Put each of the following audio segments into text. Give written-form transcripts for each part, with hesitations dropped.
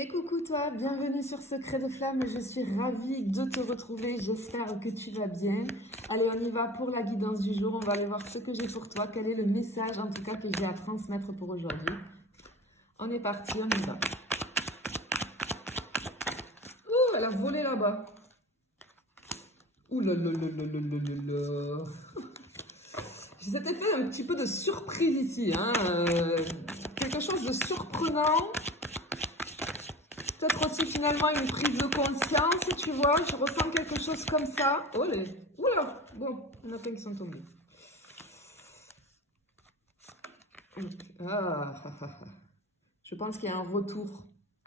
Et coucou toi, bienvenue sur Secret de Flamme, je suis ravie de te retrouver, j'espère que tu vas bien. Allez, on y va pour la guidance du jour, on va aller voir ce que j'ai pour toi, quel est le message en tout cas que j'ai à transmettre pour aujourd'hui. On est parti, on y va. Ouh, elle a volé là-bas. Ouh là là là là là là là là. J'ai cet effet un petit peu de surprise ici, hein. Quelque chose de surprenant. Peut-être aussi finalement une prise de conscience, tu vois, je ressens quelque chose comme ça. Oh les... Oula. Bon, il y en a plein qui sont tombés. Ah, ah, ah, ah. Je pense qu'il y a un retour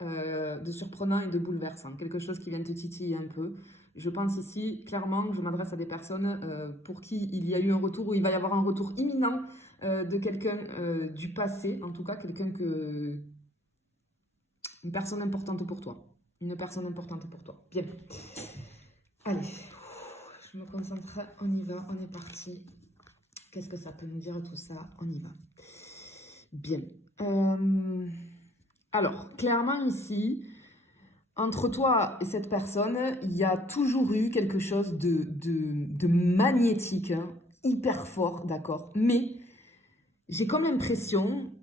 de surprenant et de bouleversant, quelque chose qui vient te titiller un peu. Je pense ici clairement que je m'adresse à des personnes pour qui il y a eu un retour, ou il va y avoir un retour imminent de quelqu'un du passé, en tout cas quelqu'un que... Une personne importante pour toi. Une personne importante pour toi. Bien. Allez. Je me concentre. On y va. On est parti. Qu'est-ce que ça peut nous dire tout ça? On y va. Bien. Alors, clairement ici, entre toi et cette personne, il y a toujours eu quelque chose de magnétique, hein, hyper fort, d'accord? Mais j'ai comme l'impression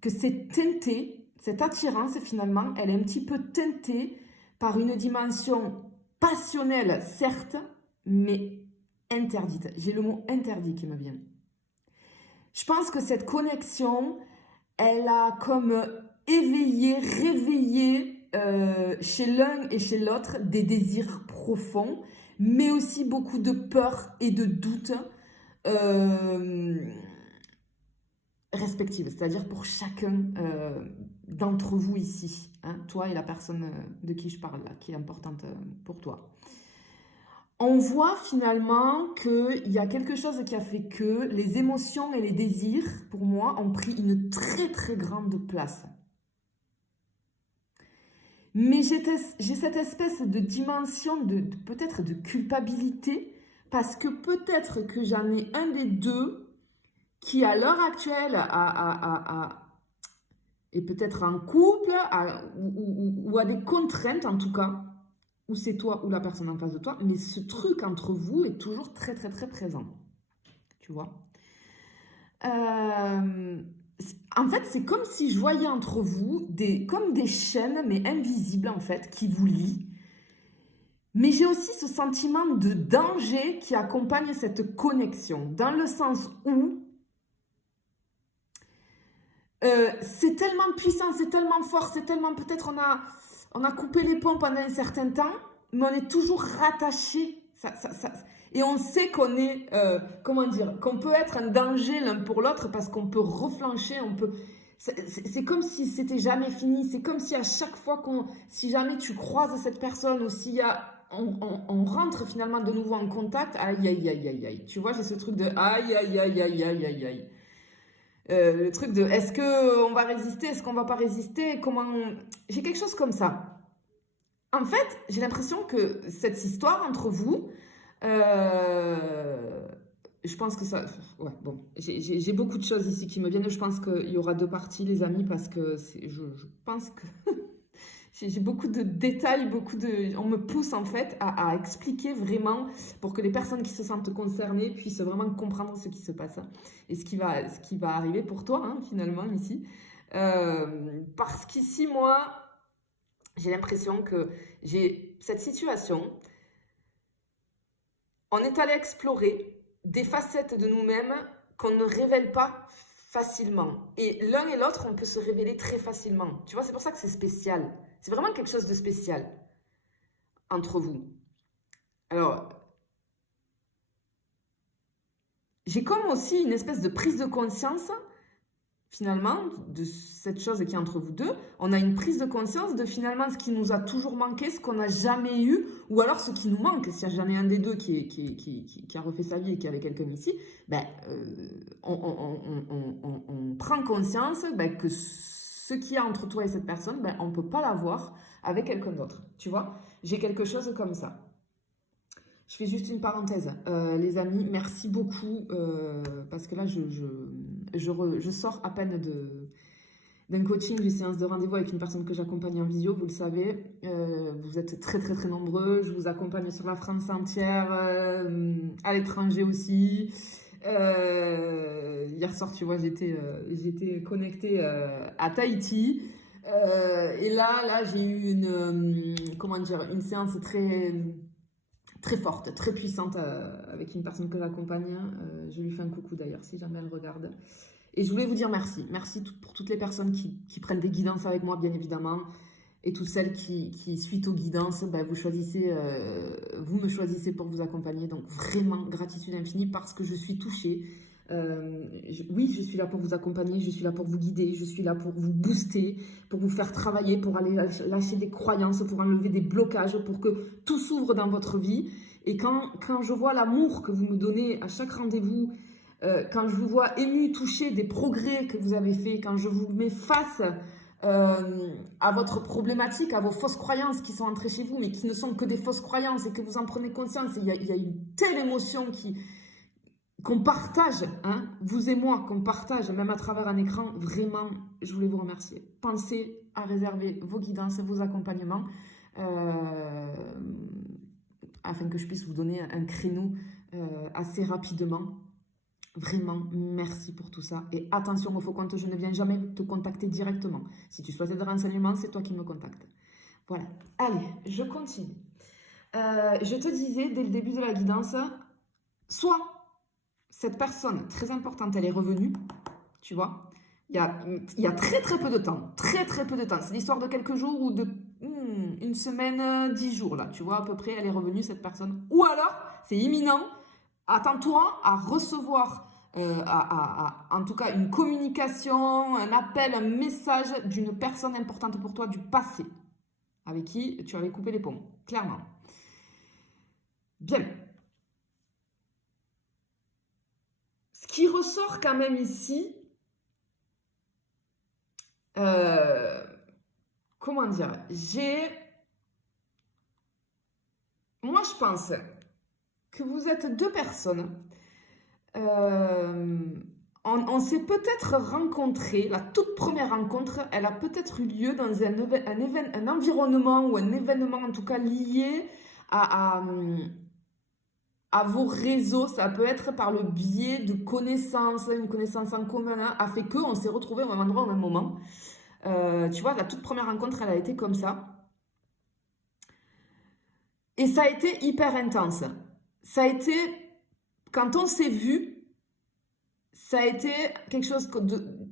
que c'est teinté. Cette attirance, finalement, elle est un petit peu teintée par une dimension passionnelle, certes, mais interdite. J'ai le mot interdit qui me vient. Je pense que cette connexion, elle a comme éveillé, réveillé chez l'un et chez l'autre des désirs profonds, mais aussi beaucoup de peur et de doute respectives, c'est-à-dire pour chacun d'entre vous ici, hein, toi et la personne de qui je parle là, qui est importante pour toi. On voit finalement qu'il y a quelque chose qui a fait que les émotions et les désirs, pour moi, ont pris une très très grande place. Mais j'ai cette espèce de dimension peut-être de culpabilité, parce que peut-être que j'en ai un des deux qui à l'heure actuelle est peut-être en couple ou a des contraintes en tout cas, ou c'est toi ou la personne en face de toi, mais ce truc entre vous est toujours très très très présent. Tu vois, en fait, c'est comme si je voyais entre vous comme des chaînes, mais invisibles en fait, qui vous lient. Mais j'ai aussi ce sentiment de danger qui accompagne cette connexion, dans le sens où c'est tellement puissant, c'est tellement fort, c'est tellement... Peut-être on a coupé les ponts pendant un certain temps, mais on est toujours rattaché. Et on sait qu'on est, comment dire, qu'on peut être un danger l'un pour l'autre parce qu'on peut reflancher, on peut... C'est comme si c'était jamais fini. C'est comme si à chaque fois si jamais tu croises cette personne ou s'il y a... On rentre finalement de nouveau en contact, aïe, aïe, aïe, aïe, aïe. Tu vois, j'ai ce truc de aïe, aïe, aïe, aïe, aïe, aïe, aïe. Le truc de est-ce qu'on va résister, est-ce qu'on va pas résister, j'ai quelque chose comme ça. En fait, j'ai l'impression que cette histoire entre vous, je pense que ça... Ouais, bon, j'ai beaucoup de choses ici qui me viennent. Je pense qu'il y aura deux parties, les amis, parce que je pense que... J'ai beaucoup de détails, on me pousse en fait à expliquer vraiment pour que les personnes qui se sentent concernées puissent vraiment comprendre ce qui se passe et ce qui va arriver pour toi hein, finalement ici. Parce qu'ici, moi, j'ai l'impression que j'ai cette situation. On est allé explorer des facettes de nous-mêmes qu'on ne révèle pas facilement. Et l'un et l'autre, on peut se révéler très facilement. Tu vois, c'est pour ça que c'est spécial. C'est vraiment quelque chose de spécial entre vous. Alors, j'ai comme aussi une espèce de prise de conscience, finalement, de cette chose qui est entre vous deux. On a une prise de conscience de finalement ce qui nous a toujours manqué, ce qu'on n'a jamais eu, ou alors ce qui nous manque. Si j'en ai un des deux qui a refait sa vie et qui est avec quelqu'un ici, ben, on prend conscience ben, que ce qu'il y a entre toi et cette personne, ben, on ne peut pas l'avoir avec quelqu'un d'autre. Tu vois, j'ai quelque chose comme ça. Je fais juste une parenthèse. Les amis, merci beaucoup parce que là, je sors à peine d'un coaching, d'une séance de rendez-vous avec une personne que j'accompagne en visio, vous le savez. Vous êtes très très très nombreux. Je vous accompagne sur la France entière, à l'étranger aussi. Hier soir, tu vois, j'étais connectée à Tahiti. Et là j'ai eu une séance très forte, très puissante avec une personne que j'accompagne. Je lui fais un coucou d'ailleurs si jamais elle regarde. Et je voulais vous dire merci. Merci pour toutes les personnes qui prennent des guidances avec moi, bien évidemment. Et toutes celles qui suite aux guidances, ben, vous me choisissez pour vous accompagner. Donc vraiment, gratitude infinie parce que je suis touchée. Oui, je suis là pour vous accompagner, je suis là pour vous guider, je suis là pour vous booster, pour vous faire travailler, pour aller lâcher des croyances, pour enlever des blocages, pour que tout s'ouvre dans votre vie. Et quand je vois l'amour que vous me donnez à chaque rendez-vous, quand je vous vois ému, touché des progrès que vous avez faits, quand je vous mets face à votre problématique, à vos fausses croyances qui sont entrées chez vous, mais qui ne sont que des fausses croyances et que vous en prenez conscience, il y a une telle émotion qu'on partage, hein, vous et moi, qu'on partage, même à travers un écran, vraiment, je voulais vous remercier. Pensez à réserver vos guidances, vos accompagnements, afin que je puisse vous donner un créneau assez rapidement. Vraiment, merci pour tout ça. Et attention au faux compte, je ne viens jamais te contacter directement. Si tu souhaites des renseignements, c'est toi qui me contactes. Voilà. Allez, je continue. Je te disais dès le début de la guidance, soit cette personne très importante, elle est revenue, tu vois. Il y a très très peu de temps. Très très peu de temps. C'est l'histoire de quelques jours ou de une semaine, 10 jours là. Tu vois, à peu près, elle est revenue cette personne. Ou alors, c'est imminent. Attends-toi à recevoir, en tout cas, une communication, un appel, un message d'une personne importante pour toi du passé, avec qui tu avais coupé les ponts, clairement. Bien. Ce qui ressort quand même ici, comment dire, moi je pense que vous êtes deux personnes. On s'est peut-être rencontrés, la toute première rencontre, elle a peut-être eu lieu dans un environnement ou un événement en tout cas lié à vos réseaux. Ça peut être par le biais de connaissances, une connaissance en commun, hein, a fait qu'on s'est retrouvés au même endroit au même moment. Tu vois, la toute première rencontre, elle a été comme ça. Et ça a été hyper intense. Ça a été, quand on s'est vu, ça a été quelque chose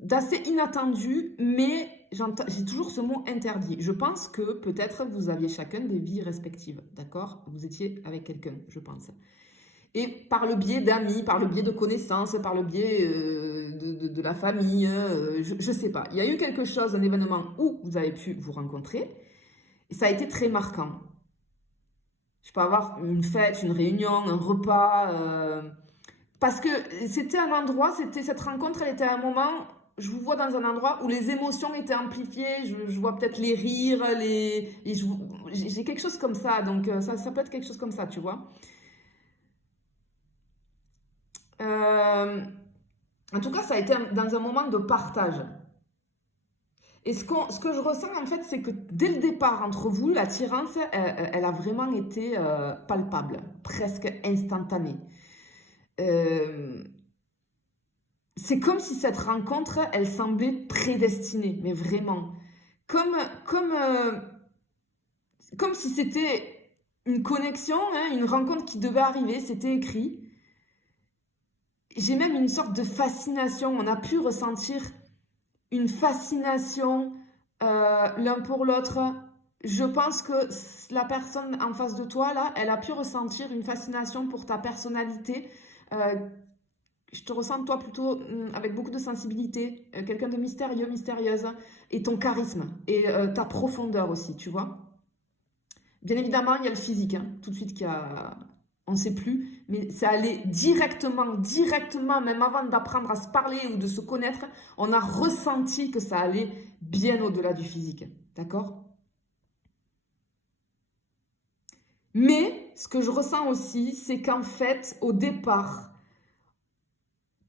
d'assez inattendu, mais j'ai toujours ce mot interdit. Je pense que peut-être vous aviez chacun des vies respectives, d'accord? Vous étiez avec quelqu'un, je pense. Et par le biais d'amis, par le biais de connaissances, par le biais de la famille, je ne sais pas. Il y a eu quelque chose, un événement où vous avez pu vous rencontrer, et ça a été très marquant. Je peux avoir une fête, une réunion, un repas, parce que c'était un endroit, cette rencontre, elle était à un moment, je vous vois dans un endroit où les émotions étaient amplifiées, je vois peut-être les rires, j'ai quelque chose comme ça, donc ça peut être quelque chose comme ça, tu vois. En tout cas, ça a été dans un moment de partage. Et ce que je ressens, en fait, c'est que dès le départ, entre vous, l'attirance, elle a vraiment été palpable, presque instantanée. C'est comme si cette rencontre, elle semblait prédestinée, mais vraiment. Comme si c'était une connexion, hein, une rencontre qui devait arriver, c'était écrit. J'ai même une sorte de fascination. On a pu ressentir une fascination l'un pour l'autre. Je pense que la personne en face de toi, là, elle a pu ressentir une fascination pour ta personnalité. Je te ressens, toi, plutôt avec beaucoup de sensibilité, quelqu'un de mystérieux, mystérieuse, et ton charisme, et ta profondeur aussi, tu vois. Bien évidemment, il y a le physique, hein, tout de suite, on ne sait plus, mais ça allait directement, même avant d'apprendre à se parler ou de se connaître, on a ressenti que ça allait bien au-delà du physique, d'accord ? Mais, ce que je ressens aussi, c'est qu'en fait, au départ,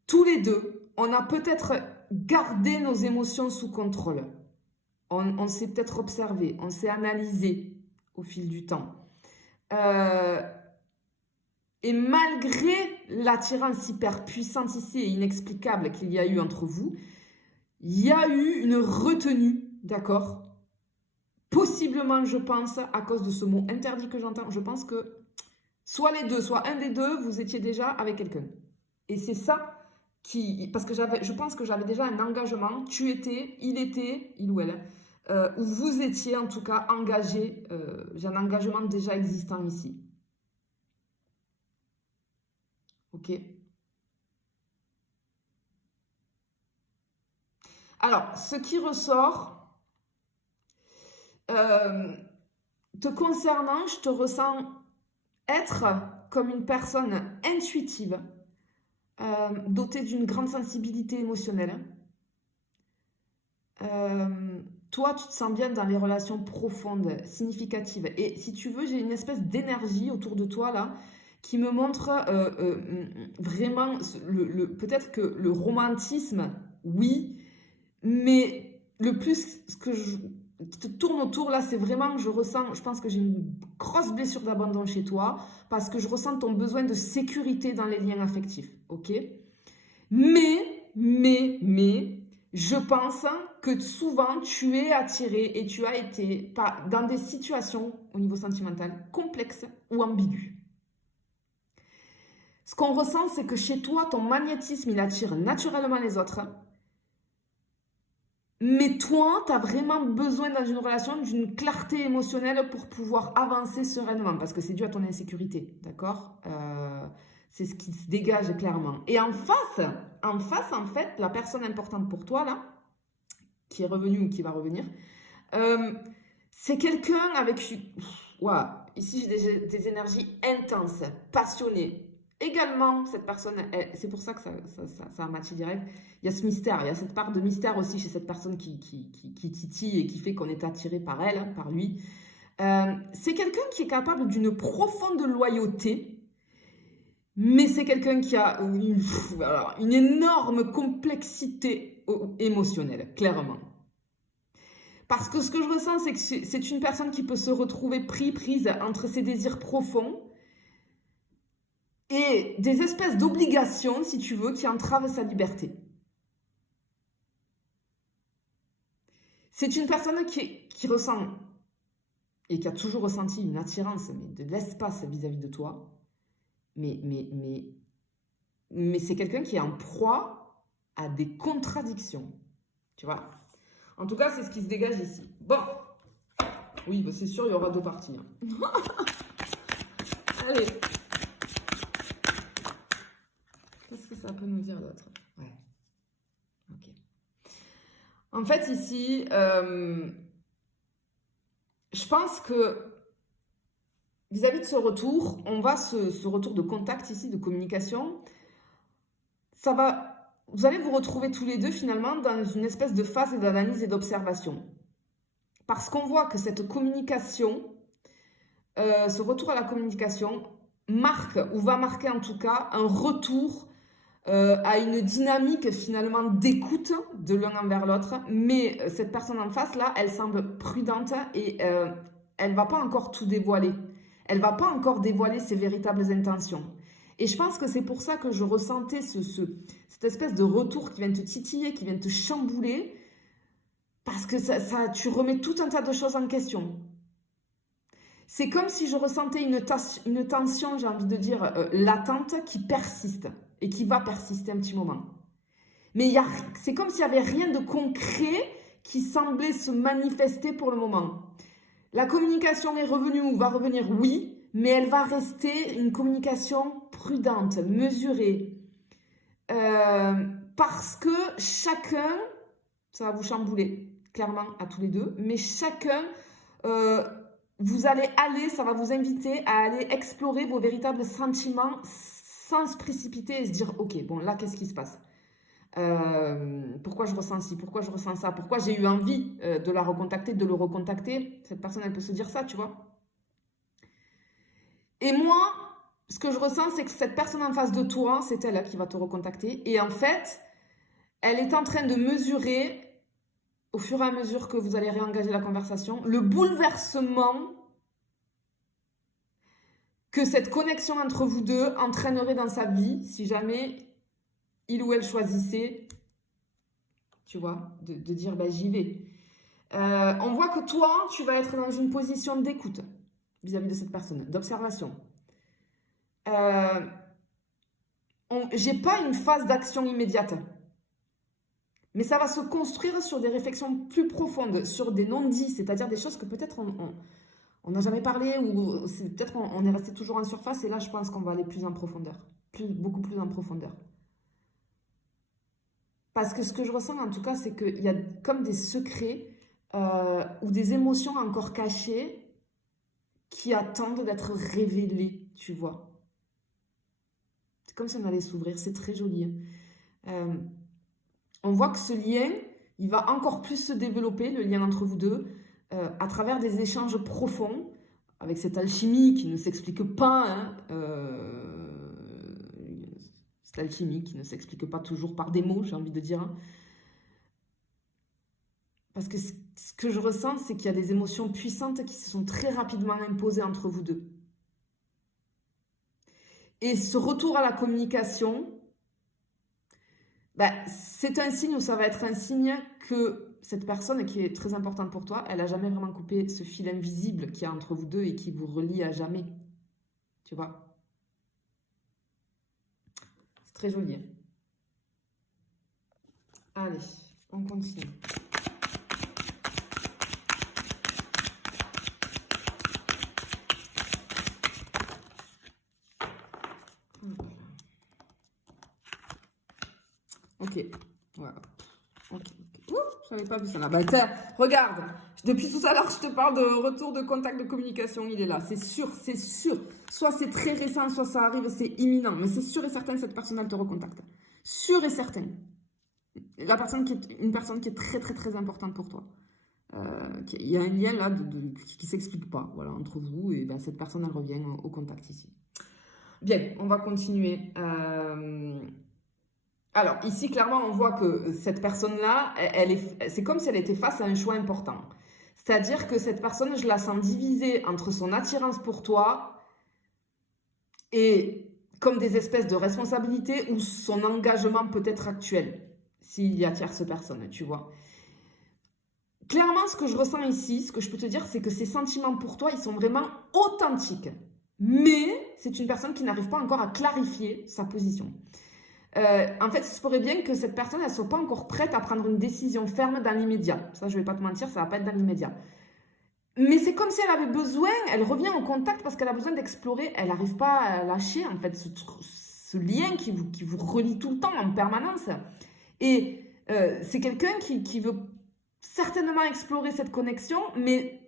tous les deux, on a peut-être garder nos émotions sous contrôle. On s'est peut-être observé, on s'est analysé au fil du temps. Et malgré l'attirance hyper puissante ici et inexplicable qu'il y a eu entre vous, il y a eu une retenue, d'accord? Possiblement, je pense, à cause de ce mot interdit que j'entends, je pense que soit les deux, soit un des deux, vous étiez déjà avec quelqu'un. Et c'est ça qui... Parce que je pense que j'avais déjà un engagement, il ou elle, où vous étiez en tout cas engagé, j'ai un engagement déjà existant ici. Ok. Alors, ce qui ressort, te concernant, je te ressens être comme une personne intuitive, dotée d'une grande sensibilité émotionnelle. Toi, tu te sens bien dans les relations profondes, significatives. Et si tu veux, j'ai une espèce d'énergie autour de toi, là, qui me montre vraiment, peut-être que le romantisme, oui, mais le plus, ce qui te tourne autour, là, c'est vraiment, je pense que j'ai une grosse blessure d'abandon chez toi, parce que je ressens ton besoin de sécurité dans les liens affectifs, ok? Mais, je pense que souvent, tu es attiré et tu as été dans des situations, au niveau sentimental, complexes ou ambiguës. Ce qu'on ressent, c'est que chez toi, ton magnétisme, il attire naturellement les autres. Mais toi, tu as vraiment besoin dans une relation d'une clarté émotionnelle pour pouvoir avancer sereinement, parce que c'est dû à ton insécurité, d'accord? C'est ce qui se dégage clairement. Et en face, en fait, la personne importante pour toi, là, qui est revenue ou qui va revenir, c'est quelqu'un avec... Wow, ici, j'ai des énergies intenses, passionnées. Également, cette personne, c'est pour ça que ça a matché direct. Il y a ce mystère, il y a cette part de mystère aussi chez cette personne qui titille et qui fait qu'on est attiré par elle, par lui. C'est quelqu'un qui est capable d'une profonde loyauté, mais c'est quelqu'un qui a une énorme complexité émotionnelle, clairement. Parce que ce que je ressens, c'est que c'est une personne qui peut se retrouver prise entre ses désirs profonds et des espèces d'obligations, si tu veux, qui entravent sa liberté. C'est une personne qui ressent et qui a toujours ressenti une attirance, mais de l'espace vis-à-vis de toi. Mais c'est quelqu'un qui est en proie à des contradictions. Tu vois? En tout cas, c'est ce qui se dégage ici. Bon. Oui, bah c'est sûr, il y aura deux parties. Hein. Allez. Qu'est-ce que ça peut nous dire d'autre? Ouais. Ok. En fait, ici, je pense que vis-à-vis de ce retour, ce retour de contact ici, de communication, vous allez vous retrouver tous les deux finalement dans une espèce de phase d'analyse et d'observation. Parce qu'on voit que cette communication, ce retour à la communication marque, ou va marquer en tout cas, un retour à une dynamique finalement d'écoute de l'un envers l'autre. Mais cette personne en face, là, elle semble prudente et elle ne va pas encore tout dévoiler. Elle ne va pas encore dévoiler ses véritables intentions. Et je pense que c'est pour ça que je ressentais cette espèce de retour qui vient te titiller, qui vient te chambouler, parce que tu remets tout un tas de choses en question. C'est comme si je ressentais une tension, j'ai envie de dire, latente, qui persiste et qui va persister un petit moment. Mais c'est comme s'il n'y avait rien de concret qui semblait se manifester pour le moment. La communication est revenue ou va revenir, oui, mais elle va rester une communication prudente, mesurée. Parce que chacun, ça va vous chambouler, clairement, à tous les deux, mais chacun, vous allez ça va vous inviter à aller explorer vos véritables sentiments sans se précipiter et se dire, ok, bon, là, qu'est-ce qui se passe? Pourquoi je ressens ci, pourquoi je ressens ça, pourquoi j'ai eu envie de la recontacter, de le recontacter. Cette personne, elle peut se dire ça, tu vois. Et moi, ce que je ressens, c'est que cette personne en face de toi, c'est elle qui va te recontacter. Et en fait, elle est en train de mesurer, au fur et à mesure que vous allez réengager la conversation, le bouleversement que cette connexion entre vous deux entraînerait dans sa vie si jamais il ou elle choisissait, tu vois, de dire ben, j'y vais. On voit que toi, tu vas être dans une position d'écoute vis-à-vis de cette personne, d'observation. J'ai pas une phase d'action immédiate, mais ça va se construire sur des réflexions plus profondes, sur des non-dits, c'est-à-dire des choses que peut-être on n'a jamais parlé ou peut-être on est resté toujours en surface et là je pense qu'on va aller plus en profondeur, beaucoup plus en profondeur. Parce que ce que je ressens en tout cas, c'est qu'il y a comme des secrets ou des émotions encore cachées qui attendent d'être révélées, tu vois. C'est comme si on allait s'ouvrir, c'est très joli. On voit que ce lien, il va encore plus se développer, le lien entre vous deux, à travers des échanges profonds, avec cette alchimie qui ne s'explique pas, hein, cette alchimie qui ne s'explique pas toujours par des mots, j'ai envie de dire. Hein. Parce que ce que je ressens, c'est qu'il y a des émotions puissantes qui se sont très rapidement imposées entre vous deux. Et ce retour à la communication, ben, c'est un signe, ou ça va être un signe que cette personne qui est très importante pour toi, elle n'a jamais vraiment coupé ce fil invisible qu'il y a entre vous deux et qui vous relie à jamais. Tu vois? C'est très joli. Hein. Allez, on continue. Ok, voilà. Ok. Ouh, j'avais pas vu ça là. Bah, regarde, depuis tout à l'heure, je te parle de retour de contact de communication, il est là. C'est sûr, c'est sûr. Soit c'est très récent, soit ça arrive et c'est imminent. Mais c'est sûr et certain que cette personne, elle te recontacte. Sûr et certain. La personne une personne qui est très, très, très importante pour toi. Il y a un lien là qui ne s'explique pas voilà, entre vous et ben, cette personne, elle revient au contact ici. Bien, on va continuer. Alors, ici, clairement, on voit que cette personne-là, c'est comme si elle était face à un choix important. C'est-à-dire que cette personne, je la sens divisée entre son attirance pour toi et comme des espèces de responsabilités ou son engagement peut-être actuel, s'il y a tierce personne, tu vois. Clairement, ce que je ressens ici, ce que je peux te dire, c'est que ces sentiments pour toi, ils sont vraiment authentiques. Mais c'est une personne qui n'arrive pas encore à clarifier sa position. En fait, il se pourrait bien que cette personne, elle ne soit pas encore prête à prendre une décision ferme dans l'immédiat. Ça, je ne vais pas te mentir, ça ne va pas être dans l'immédiat. Mais c'est comme si elle avait besoin, elle revient en contact parce qu'elle a besoin d'explorer. Elle n'arrive pas à lâcher, en fait, ce lien qui vous relie tout le temps, en permanence. Et c'est quelqu'un qui veut certainement explorer cette connexion, mais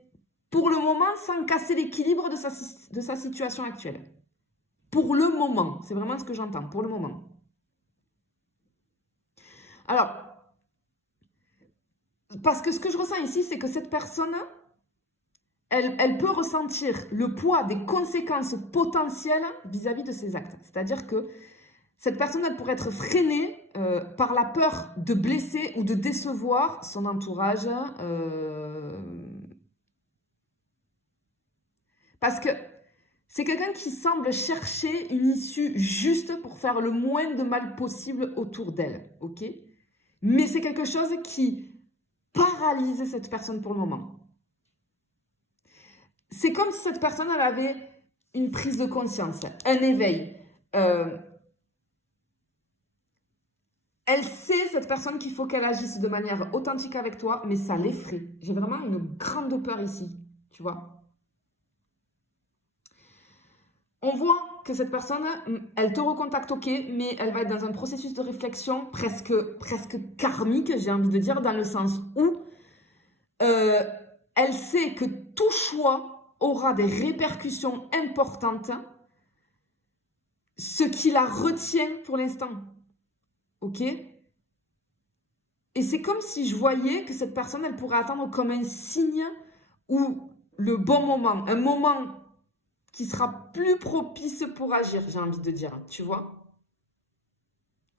pour le moment, sans casser l'équilibre de sa situation actuelle. Pour le moment, c'est vraiment ce que j'entends, pour le moment. Alors, parce que ce que je ressens ici, c'est que cette personne, elle peut ressentir le poids des conséquences potentielles vis-à-vis de ses actes. C'est-à-dire que cette personne, elle pourrait être freinée par la peur de blesser ou de décevoir son entourage. Parce que c'est quelqu'un qui semble chercher une issue juste pour faire le moins de mal possible autour d'elle. Ok ? Mais c'est quelque chose qui paralyse cette personne pour le moment. C'est comme si cette personne, elle avait une prise de conscience, un éveil. Elle sait, cette personne, qu'il faut qu'elle agisse de manière authentique avec toi, mais ça l'effraie. J'ai vraiment une grande peur ici, tu vois. On voit que cette personne, elle te recontacte, ok, mais elle va être dans un processus de réflexion presque karmique, j'ai envie de dire, dans le sens où elle sait que tout choix aura des répercussions importantes, ce qui la retient pour l'instant. Ok ? Et c'est comme si je voyais que cette personne, elle pourrait attendre comme un signe ou le bon moment, un moment qui sera plus propice pour agir, j'ai envie de dire, tu vois.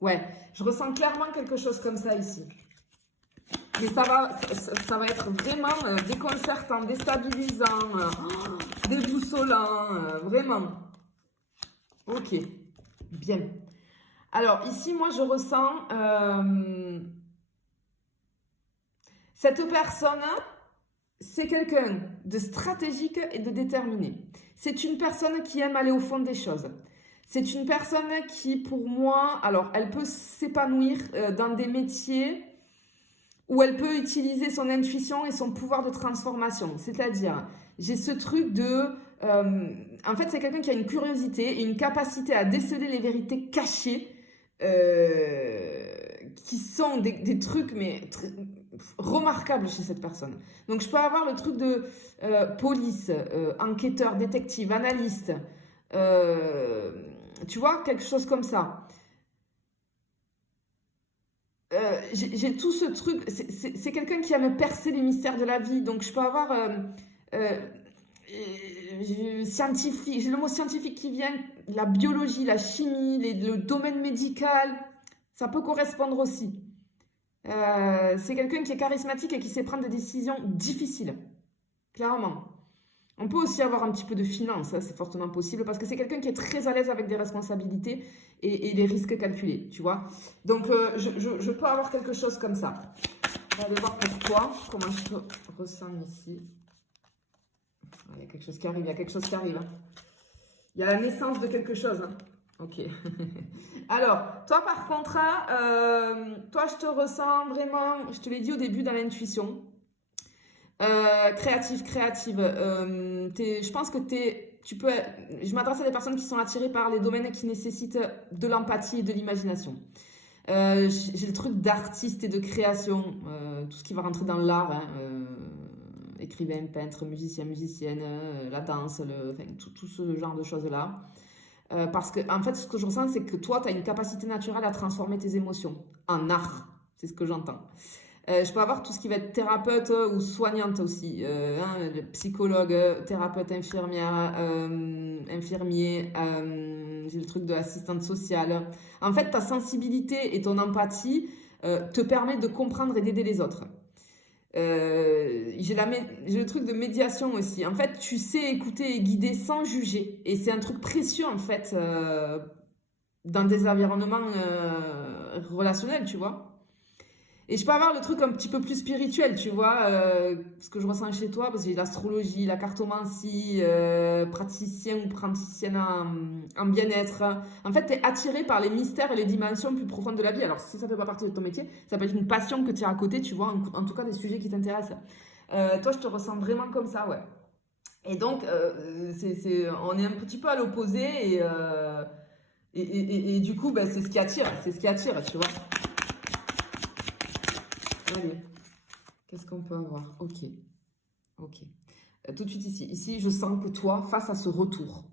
Ouais, je ressens clairement quelque chose comme ça ici. Mais ça va être vraiment déconcertant, déstabilisant, déboussolant, vraiment. Ok, bien. Alors ici, moi, je ressens cette personne, c'est quelqu'un de stratégique et de déterminé. C'est une personne qui aime aller au fond des choses. C'est une personne qui, pour moi, alors, elle peut s'épanouir dans des métiers où elle peut utiliser son intuition et son pouvoir de transformation. C'est-à-dire, j'ai ce truc de... en fait, c'est quelqu'un qui a une curiosité et une capacité à déceler les vérités cachées qui sont des trucs, mais remarquables chez cette personne. Donc, je peux avoir le truc de police, enquêteur, détective, analyste, tu vois, quelque chose comme ça. J'ai tout ce truc, c'est quelqu'un qui aime percer les mystères de la vie, donc je peux avoir scientifique, j'ai le mot scientifique qui vient, la biologie, la chimie, le domaine médical, ça peut correspondre aussi. C'est quelqu'un qui est charismatique et qui sait prendre des décisions difficiles, clairement. On peut aussi avoir un petit peu de finance, hein, c'est fortement possible, parce que c'est quelqu'un qui est très à l'aise avec des responsabilités et les risques calculés, tu vois. Donc, je peux avoir quelque chose comme ça. On va aller voir pour toi, comment je te ressens ici. Il y a quelque chose qui arrive, il y a quelque chose qui arrive. Il y a la naissance de quelque chose. Hein. Ok. Alors, toi par contre, toi je te ressens vraiment, je te l'ai dit au début, dans l'intuition. Créative. Je pense que je m'adresse à des personnes qui sont attirées par les domaines qui nécessitent de l'empathie et de l'imagination. J'ai le truc d'artiste et de création, tout ce qui va rentrer dans l'art, hein, écrivain, peintre, musicienne, la danse, tout ce genre de choses-là. Parce que, en fait, ce que je ressens, c'est que toi, tu as une capacité naturelle à transformer tes émotions en art. C'est ce que j'entends. Je peux avoir tout ce qui va être thérapeute ou soignante aussi, psychologue, thérapeute, infirmière, infirmier, j'ai le truc de l'assistante sociale. En fait, ta sensibilité et ton empathie te permettent de comprendre et d'aider les autres. J'ai le truc de médiation aussi. En fait, tu sais écouter et guider sans juger. Et c'est un truc précieux, en fait, dans des environnements relationnels, tu vois. Et je peux avoir le truc un petit peu plus spirituel, tu vois, ce que je ressens chez toi, parce que j'ai l'astrologie, la cartomancie, praticien ou praticienne en bien-être. En fait, tu es attiré par les mystères et les dimensions plus profondes de la vie. Alors, si ça ne fait pas partie de ton métier, ça peut être une passion que tu as à côté, tu vois, en tout cas des sujets qui t'intéressent. Toi, je te ressens vraiment comme ça, ouais. Et donc, on est un petit peu à l'opposé et du coup, c'est ce qui attire, tu vois. Allez, qu'est-ce qu'on peut avoir? Ok. Tout de suite ici, je sens que toi, face à ce retour,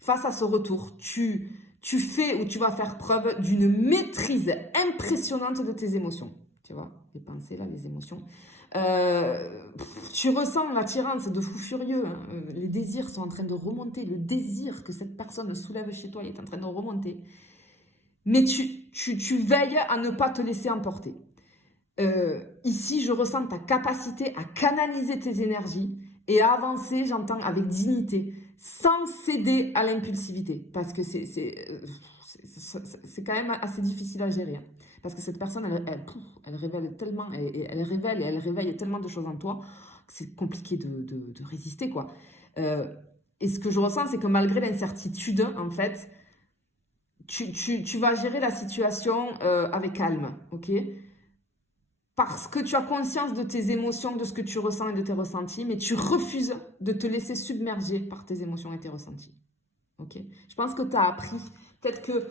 face à ce retour, tu fais ou tu vas faire preuve d'une maîtrise impressionnante de tes émotions. Tu vois, les pensées là, les émotions. Tu ressens l'attirance de fou furieux. Hein. Les désirs sont en train de remonter. Le désir que cette personne soulève chez toi est en train de remonter. Mais tu veilles à ne pas te laisser emporter. Ici, je ressens ta capacité à canaliser tes énergies et à avancer, j'entends, avec dignité, sans céder à l'impulsivité. Parce que c'est quand même assez difficile à gérer. Hein. Parce que cette personne, elle révèle tellement, elle réveille tellement de choses en toi que c'est compliqué de résister, quoi. Et ce que je ressens, c'est que malgré l'incertitude, en fait, tu vas gérer la situation avec calme, ok ? Parce que tu as conscience de tes émotions, de ce que tu ressens et de tes ressentis, mais tu refuses de te laisser submerger par tes émotions et tes ressentis. Ok ? Je pense que tu as appris. Peut-être que,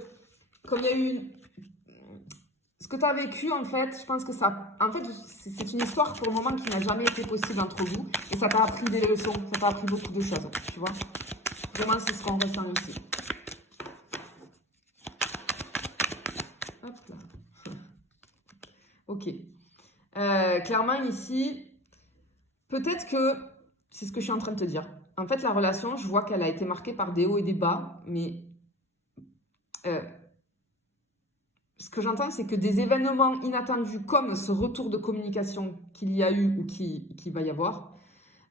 comme il y a eu ce que tu as vécu, en fait, je pense que ça... En fait, c'est une histoire pour le moment qui n'a jamais été possible entre vous. Et ça t'a appris des leçons, ça t'a appris beaucoup de choses, tu vois ? Vraiment, c'est ce qu'on ressent ici. Hop là. Ok. Clairement ici, peut-être que c'est ce que je suis en train de te dire. En fait, la relation, je vois qu'elle a été marquée par des hauts et des bas, mais ce que j'entends, c'est que des événements inattendus comme ce retour de communication qu'il y a eu ou qu'il va y avoir,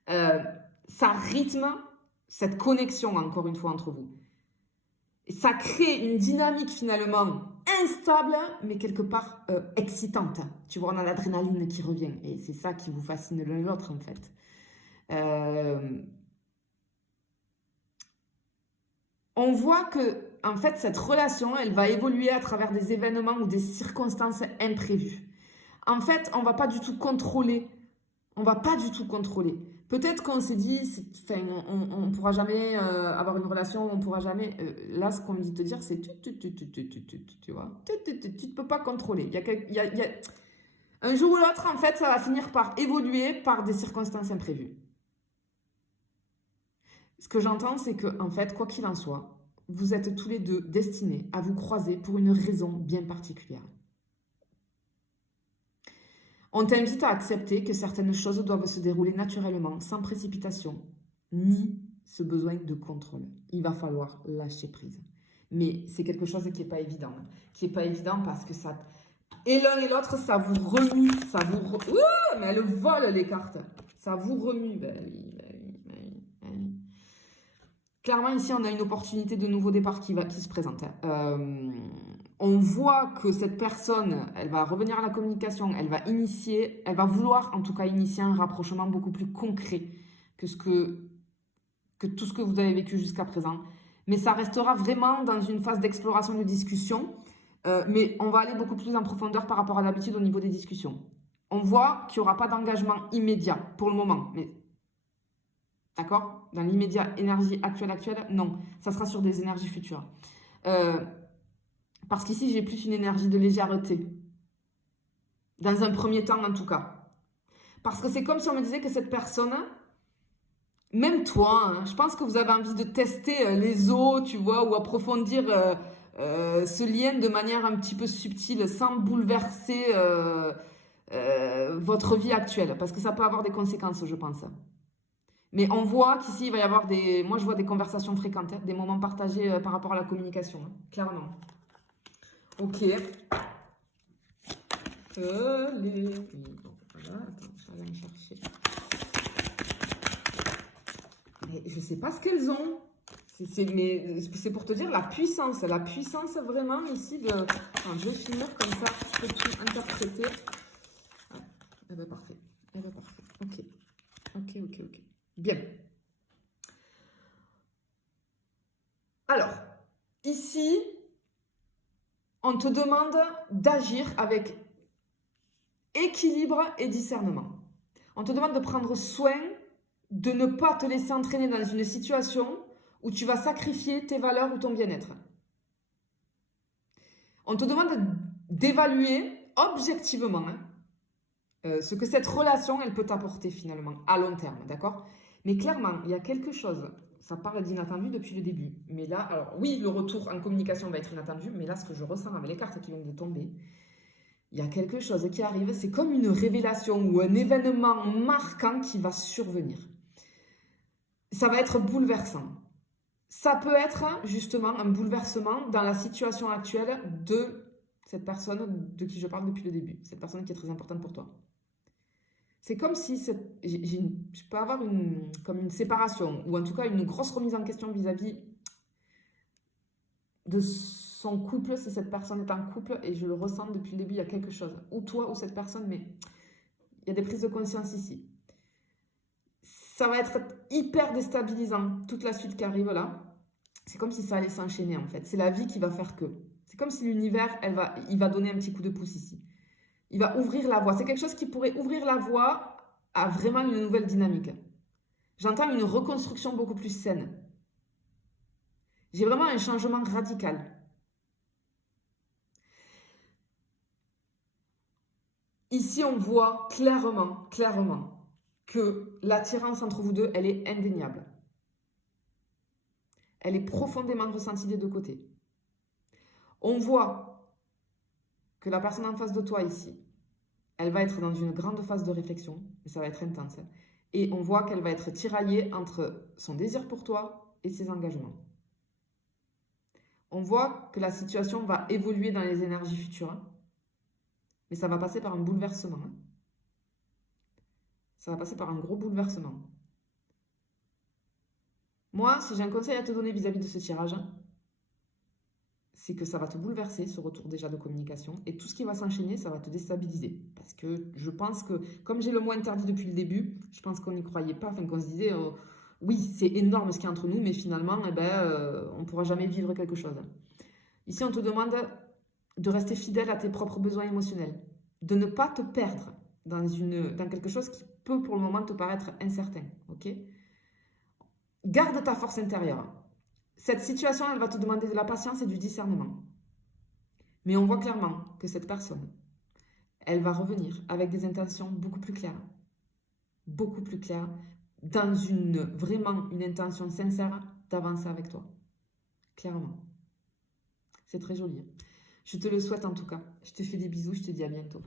ça rythme cette connexion, encore une fois, entre vous. Et ça crée une dynamique finalement instable, mais quelque part excitante. Tu vois, on a l'adrénaline qui revient. Et c'est ça qui vous fascine l'un l'autre, en fait. On voit que, en fait, cette relation, elle va évoluer à travers des événements ou des circonstances imprévues. En fait, on ne va pas du tout contrôler. On va pas du tout contrôler. Peut-être qu'on s'est dit, on ne pourra jamais avoir une relation, on ne pourra jamais... là, ce qu'on me dit de te dire, c'est tu vois. Tu ne peux pas contrôler. Un jour ou l'autre, en fait, ça va finir par évoluer par des circonstances imprévues. Ce que j'entends, c'est que, en fait, quoi qu'il en soit, vous êtes tous les deux destinés à vous croiser pour une raison bien particulière. On t'invite à accepter que certaines choses doivent se dérouler naturellement, sans précipitation, ni ce besoin de contrôle. Il va falloir lâcher prise. Mais c'est quelque chose qui n'est pas évident. Qui n'est pas évident parce que ça... Et l'un et l'autre, ça vous remue. Ça vous... Ouh, mais elle vole les cartes. Ça vous remue. Ben oui. Clairement, ici, on a une opportunité de nouveau départ qui se présente. On voit que cette personne, elle va revenir à la communication, elle va vouloir en tout cas initier un rapprochement beaucoup plus concret que tout ce que vous avez vécu jusqu'à présent. Mais ça restera vraiment dans une phase d'exploration, de discussion. Mais on va aller beaucoup plus en profondeur par rapport à l'habitude au niveau des discussions. On voit qu'il n'y aura pas d'engagement immédiat pour le moment. Mais d'accord? Dans l'immédiat, énergie actuelle, non. Ça sera sur des énergies futures. Parce qu'ici, j'ai plus une énergie de légèreté. Dans un premier temps, en tout cas. Parce que c'est comme si on me disait que cette personne, même toi, hein, je pense que vous avez envie de tester les os, tu vois, ou approfondir ce lien de manière un petit peu subtile, sans bouleverser votre vie actuelle. Parce que ça peut avoir des conséquences, je pense. Mais on voit qu'ici, il va y avoir moi, je vois des conversations fréquentes, hein, des moments partagés par rapport à la communication, hein, clairement. Ok. Bon, voilà, attends, je vais aller me chercher. Mais je ne sais pas ce qu'elles ont. Mais c'est pour te dire la puissance vraiment ici de... Enfin, je vais finir comme ça, je peux tout interpréter. Ah, eh bien, parfait. Ok. Bien. Alors, ici, on te demande d'agir avec équilibre et discernement. On te demande de prendre soin de ne pas te laisser entraîner dans une situation où tu vas sacrifier tes valeurs ou ton bien-être. On te demande d'évaluer objectivement ce que cette relation, elle peut t'apporter finalement à long terme, d'accord? Mais clairement, il y a quelque chose, ça parle d'inattendu depuis le début. Mais là, alors oui, le retour en communication va être inattendu, mais là, ce que je ressens avec les cartes qui viennent de tomber, il y a quelque chose qui arrive, c'est comme une révélation ou un événement marquant qui va survenir. Ça va être bouleversant. Ça peut être justement un bouleversement dans la situation actuelle de cette personne de qui je parle depuis le début, cette personne qui est très importante pour toi. C'est comme si je peux avoir comme une séparation ou en tout cas une grosse remise en question vis-à-vis de son couple, si cette personne est en couple, et je le ressens depuis le début, il y a quelque chose, ou toi ou cette personne, mais il y a des prises de conscience ici. Ça va être hyper déstabilisant, toute la suite qui arrive là. C'est comme si ça allait s'enchaîner en fait. C'est la vie qui va faire que. C'est comme si l'univers, il va donner un petit coup de pouce ici. Il va ouvrir la voie. C'est quelque chose qui pourrait ouvrir la voie à vraiment une nouvelle dynamique. J'entends une reconstruction beaucoup plus saine. J'ai vraiment un changement radical. Ici, on voit clairement que l'attirance entre vous deux, elle est indéniable. Elle est profondément ressentie des deux côtés. On voit que la personne en face de toi ici, elle va être dans une grande phase de réflexion, et ça va être intense. Et on voit qu'elle va être tiraillée entre son désir pour toi et ses engagements. on voit que la situation va évoluer dans les énergies futures. Mais ça va passer par un bouleversement. Ça va passer par un gros bouleversement. Moi, si j'ai un conseil à te donner vis-à-vis de ce tirage, c'est que ça va te bouleverser, ce retour déjà de communication. Et tout ce qui va s'enchaîner, ça va te déstabiliser. Parce que je pense que, comme j'ai le mot interdit depuis le début, je pense qu'on n'y croyait pas, enfin qu'on se disait, oui, c'est énorme ce qu'il y a entre nous, mais finalement, on ne pourra jamais vivre quelque chose. Ici, on te demande de rester fidèle à tes propres besoins émotionnels, de ne pas te perdre dans quelque chose qui peut pour le moment te paraître incertain. Ok? Garde ta force intérieure. Cette situation, elle va te demander de la patience et du discernement. Mais on voit clairement que cette personne, elle va revenir avec des intentions beaucoup plus claires, dans vraiment une intention sincère d'avancer avec toi. Clairement. C'est très joli. Je te le souhaite en tout cas. Je te fais des bisous, je te dis à bientôt.